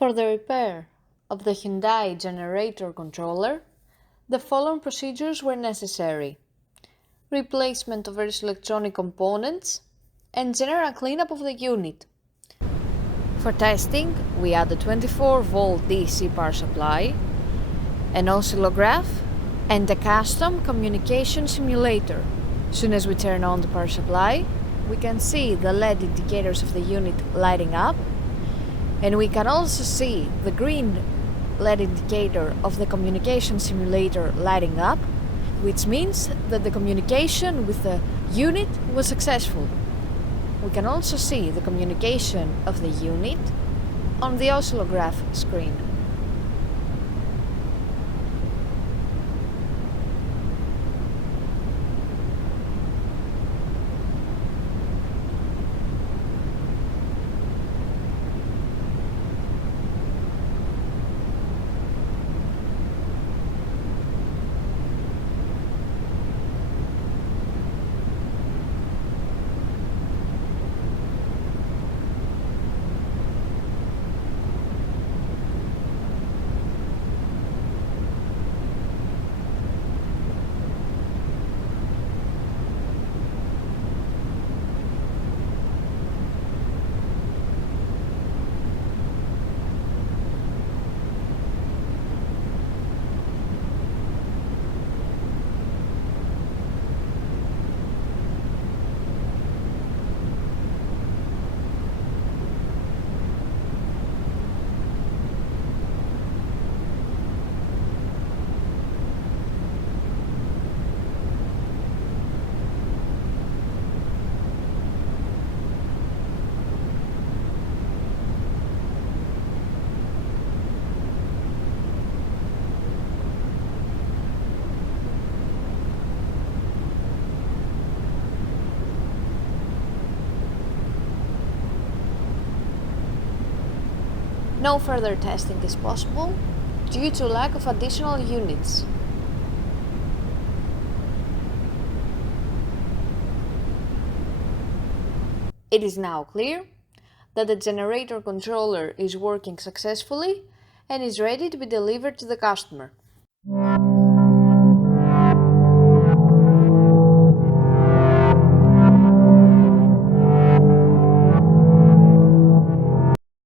For the repair of the Hyundai generator controller, the following procedures were necessary: replacement of various electronic components and general cleanup of the unit. For testing, we add a 24-volt DC power supply, an oscillograph, and a custom communication simulator. Soon as we turn on the power supply, we can see the LED indicators of the unit lighting up, and we can also see the green LED indicator of the communication simulator lighting up, which means that the communication with the unit was successful. We can also see the communication of the unit on the oscillograph screen. No further testing is possible due to lack of additional units. It is now clear that the generator controller is working successfully and is ready to be delivered to the customer.